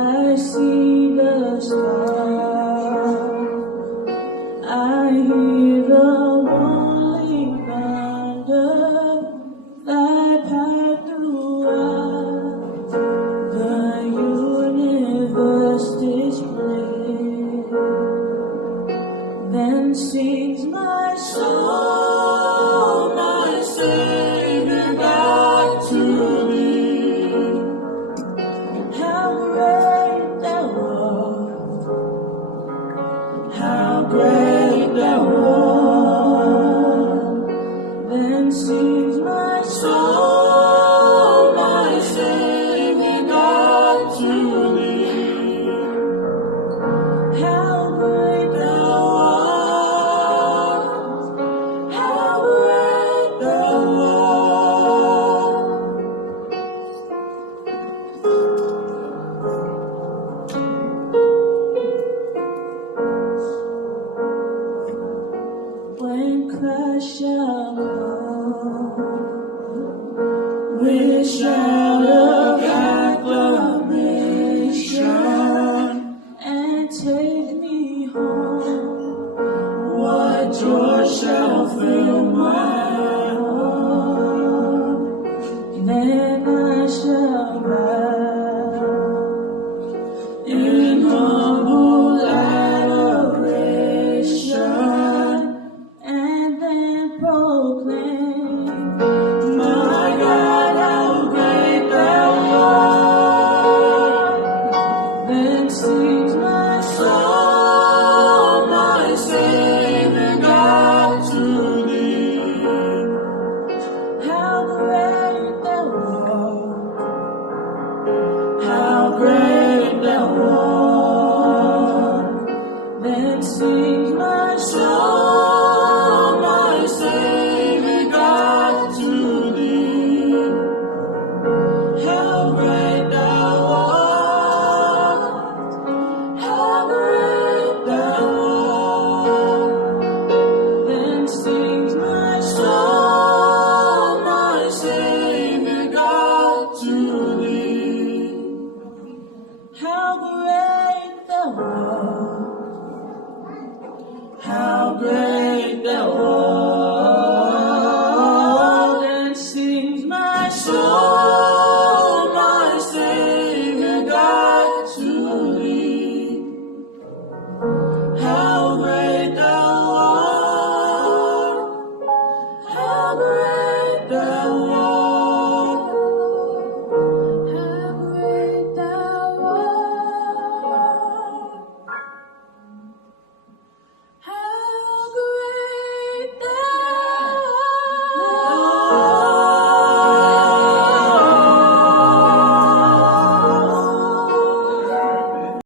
I see the stars, I hear the rolling thunder that pass throughout the universe display. Then sings my soul, my Savior God, to thee. How great thou art, how great thou art. Then sings my soul, my Savior God, to thee. How great thou art, how great thou art. When Christ shall come with shout of acclamation and take me home, what joy shall fill my heart. Then I shall bow in humble adoration and then proclaim, my God, how great thou art. Then sings my soul, my Savior God, to thee. How great thou art, how great thou art. Then sings my soul, my Savior God, to thee. How great thou art, how great thou art. Then sings my soul, my Savior God, to thee. How great thou art, how great thou art. Then sings my soul,